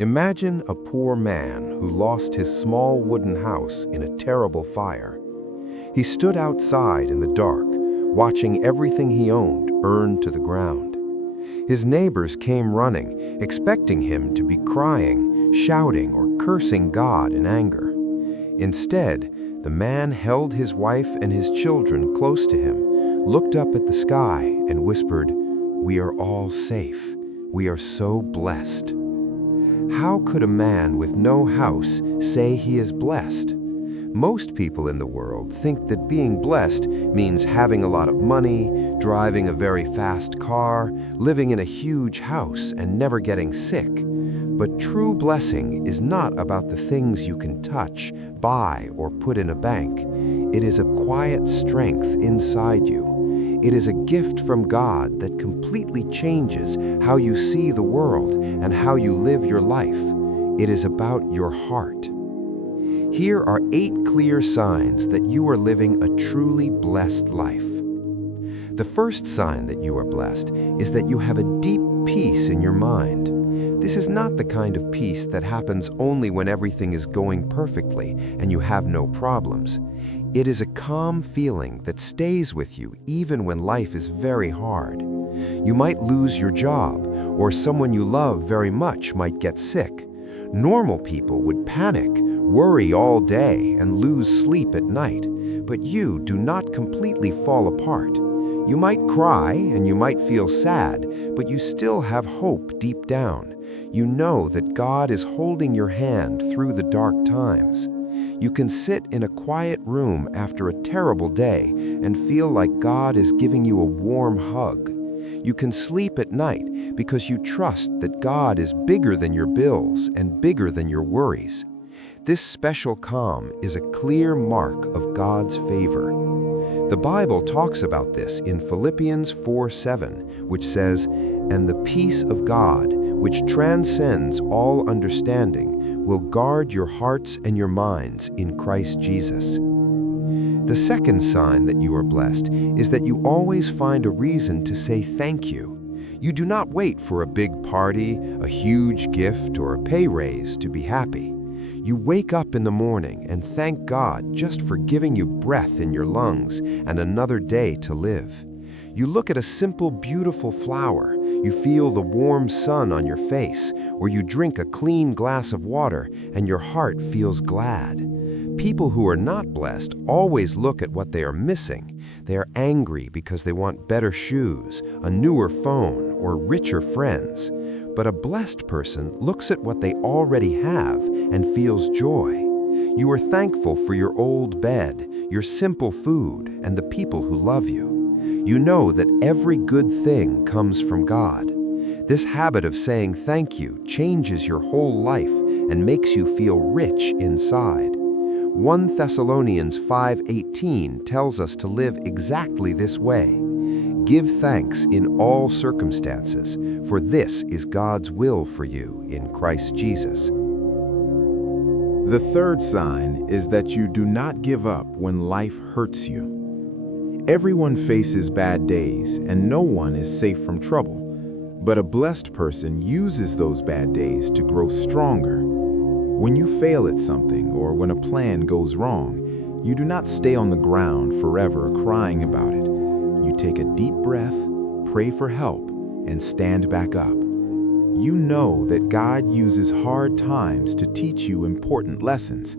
Imagine a poor man who lost his small wooden house in a terrible fire. He stood outside in the dark, watching everything he owned burn to the ground. His neighbors came running, expecting him to be crying, shouting, or cursing God in anger. Instead, the man held his wife and his children close to him, looked up at the sky, and whispered, "We are all safe. We are so blessed." How could a man with no house say he is blessed? Most people in the world think that being blessed means having a lot of money, driving a very fast car, living in a huge house, and never getting sick. But true blessing is not about the things you can touch, buy, or put in a bank. It is a quiet strength inside you. It is a gift from God that completely changes how you see the world and how you live your life. It is about your heart. Here are 8 clear signs that you are living a truly blessed life. The first sign that you are blessed is that you have a deep peace in your mind. This is not the kind of peace that happens only when everything is going perfectly and you have no problems. It is a calm feeling that stays with you even when life is very hard. You might lose your job, or someone you love very much might get sick. Normal people would panic, worry all day, and lose sleep at night, but you do not completely fall apart. You might cry and you might feel sad, but you still have hope deep down. You know that God is holding your hand through the dark times. You can sit in a quiet room after a terrible day and feel like God is giving you a warm hug. You can sleep at night because you trust that God is bigger than your bills and bigger than your worries. This special calm is a clear mark of God's favor. The Bible talks about this in Philippians 4:7, which says, "And the peace of God, which transcends all understanding, will guard your hearts and your minds in Christ Jesus." The second sign that you are blessed is that you always find a reason to say thank you. You do not wait for a big party, a huge gift, or a pay raise to be happy. You wake up in the morning and thank God just for giving you breath in your lungs and another day to live. You look at a simple, beautiful flower, you feel the warm sun on your face, or you drink a clean glass of water and your heart feels glad. People who are not blessed always look at what they are missing. They are angry because they want better shoes, a newer phone, or richer friends. But a blessed person looks at what they already have and feels joy. You are thankful for your old bed, your simple food, and the people who love you. You know that every good thing comes from God. This habit of saying thank you changes your whole life and makes you feel rich inside. 1 Thessalonians 5:18 tells us to live exactly this way. Give thanks in all circumstances, for this is God's will for you in Christ Jesus. The third sign is that you do not give up when life hurts you. Everyone faces bad days, and no one is safe from trouble. But a blessed person uses those bad days to grow stronger. When you fail at something or when a plan goes wrong, you do not stay on the ground forever crying about it. You take a deep breath, pray for help, and stand back up. You know that God uses hard times to teach you important lessons.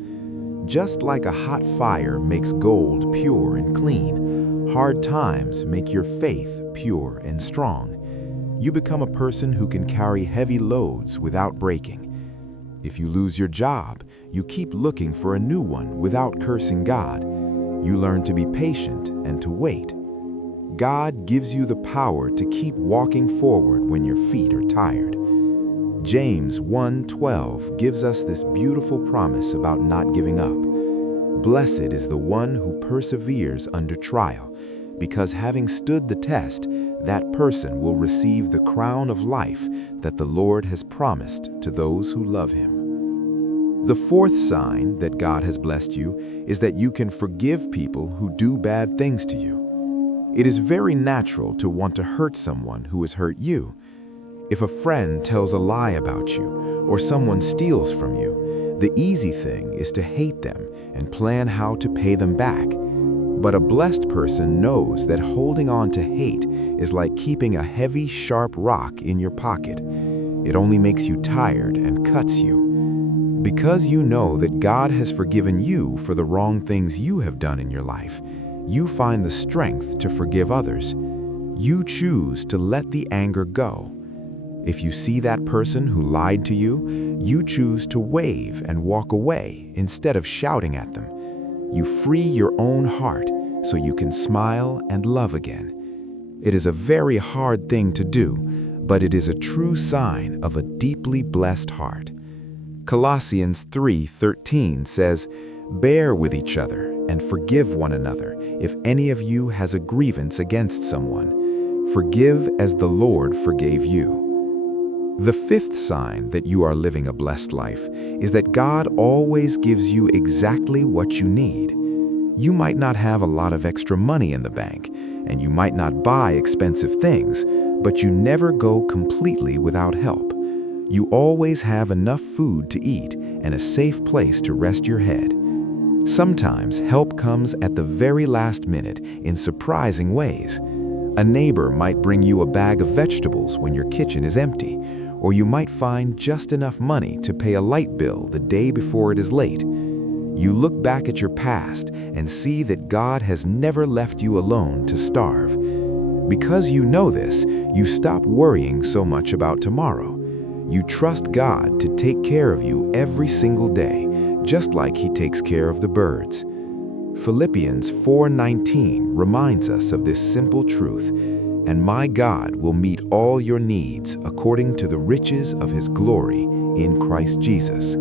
Just like a hot fire makes gold pure and clean, hard times make your faith pure and strong. You become a person who can carry heavy loads without breaking. If you lose your job, you keep looking for a new one without cursing God. You learn to be patient and to wait. God gives you the power to keep walking forward when your feet are tired. James 1:12 gives us this beautiful promise about not giving up. Blessed is the one who perseveres under trial, because having stood the test, that person will receive the crown of life that the Lord has promised to those who love him. The fourth sign that God has blessed you is that you can forgive people who do bad things to you. It is very natural to want to hurt someone who has hurt you. If a friend tells a lie about you or someone steals from you, the easy thing is to hate them and plan how to pay them back. But a blessed person knows that holding on to hate is like keeping a heavy, sharp rock in your pocket. It only makes you tired and cuts you. Because you know that God has forgiven you for the wrong things you have done in your life, you find the strength to forgive others. You choose to let the anger go. If you see that person who lied to you, you choose to wave and walk away instead of shouting at them. You free your own heart so you can smile and love again. It is a very hard thing to do, but it is a true sign of a deeply blessed heart. Colossians 3:13 says, "Bear with each other and forgive one another if any of you has a grievance against someone. Forgive as the Lord forgave you." The fifth sign that you are living a blessed life is that God always gives you exactly what you need. You might not have a lot of extra money in the bank, and you might not buy expensive things, but you never go completely without help. You always have enough food to eat and a safe place to rest your head. Sometimes help comes at the very last minute in surprising ways. A neighbor might bring you a bag of vegetables when your kitchen is empty, or you might find just enough money to pay a light bill the day before it is late. You look back at your past and see that God has never left you alone to starve. Because you know this, you stop worrying so much about tomorrow. You trust God to take care of you every single day, just like He takes care of the birds. Philippians 4:19 reminds us of this simple truth, "And my God will meet all your needs according to the riches of His glory in Christ Jesus."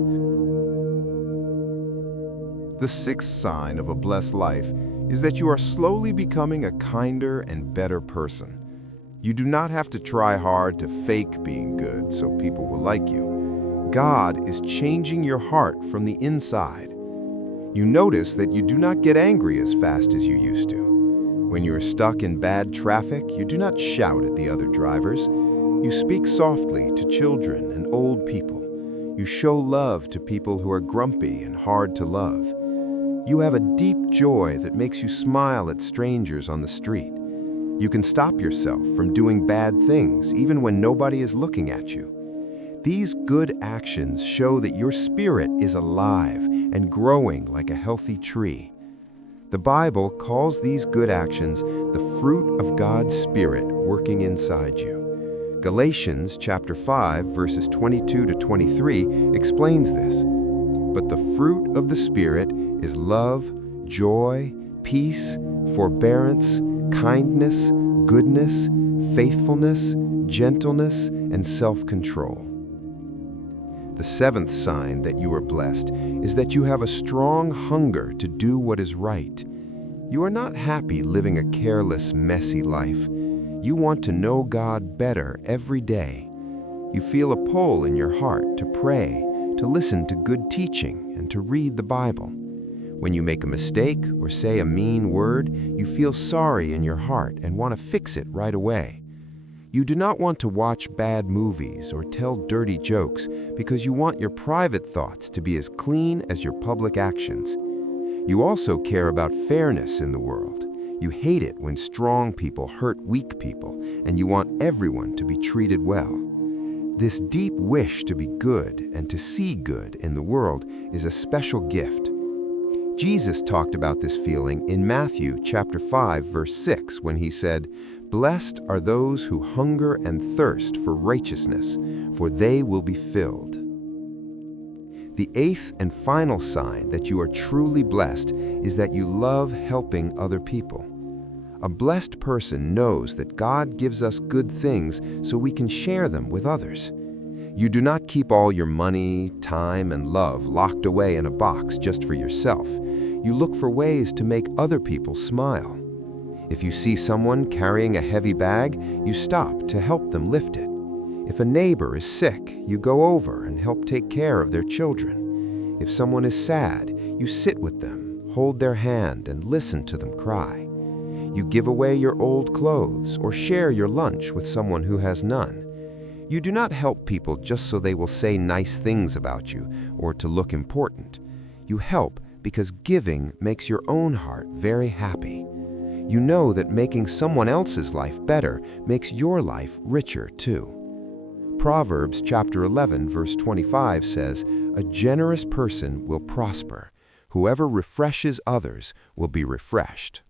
The sixth sign of a blessed life is that you are slowly becoming a kinder and better person. You do not have to try hard to fake being good so people will like you. God is changing your heart from the inside. You notice that you do not get angry as fast as you used to. When you are stuck in bad traffic, you do not shout at the other drivers. You speak softly to children and old people. You show love to people who are grumpy and hard to love. You have a deep joy that makes you smile at strangers on the street. You can stop yourself from doing bad things even when nobody is looking at you. These good actions show that your spirit is alive and growing like a healthy tree. The Bible calls these good actions the fruit of God's Spirit working inside you. Galatians chapter 5, verses 22 to 23 explains this. But the fruit of the Spirit is love, joy, peace, forbearance, kindness, goodness, faithfulness, gentleness, and self-control. The seventh sign that you are blessed is that you have a strong hunger to do what is right. You are not happy living a careless, messy life. You want to know God better every day. You feel a pull in your heart to pray, to listen to good teaching, and to read the Bible. When you make a mistake or say a mean word, you feel sorry in your heart and want to fix it right away. You do not want to watch bad movies or tell dirty jokes because you want your private thoughts to be as clean as your public actions. You also care about fairness in the world. You hate it when strong people hurt weak people, and you want everyone to be treated well. This deep wish to be good and to see good in the world is a special gift. Jesus talked about this feeling in Matthew chapter 5, verse 6, when he said, "Blessed are those who hunger and thirst for righteousness, for they will be filled." The eighth and final sign that you are truly blessed is that you love helping other people. A blessed person knows that God gives us good things so we can share them with others. You do not keep all your money, time, and love locked away in a box just for yourself. You look for ways to make other people smile. If you see someone carrying a heavy bag, you stop to help them lift it. If a neighbor is sick, you go over and help take care of their children. If someone is sad, you sit with them, hold their hand, and listen to them cry. You give away your old clothes or share your lunch with someone who has none. You do not help people just so they will say nice things about you or to look important. You help because giving makes your own heart very happy. You know that making someone else's life better makes your life richer too. Proverbs chapter 11 verse 25 says, "A generous person will prosper. Whoever refreshes others will be refreshed."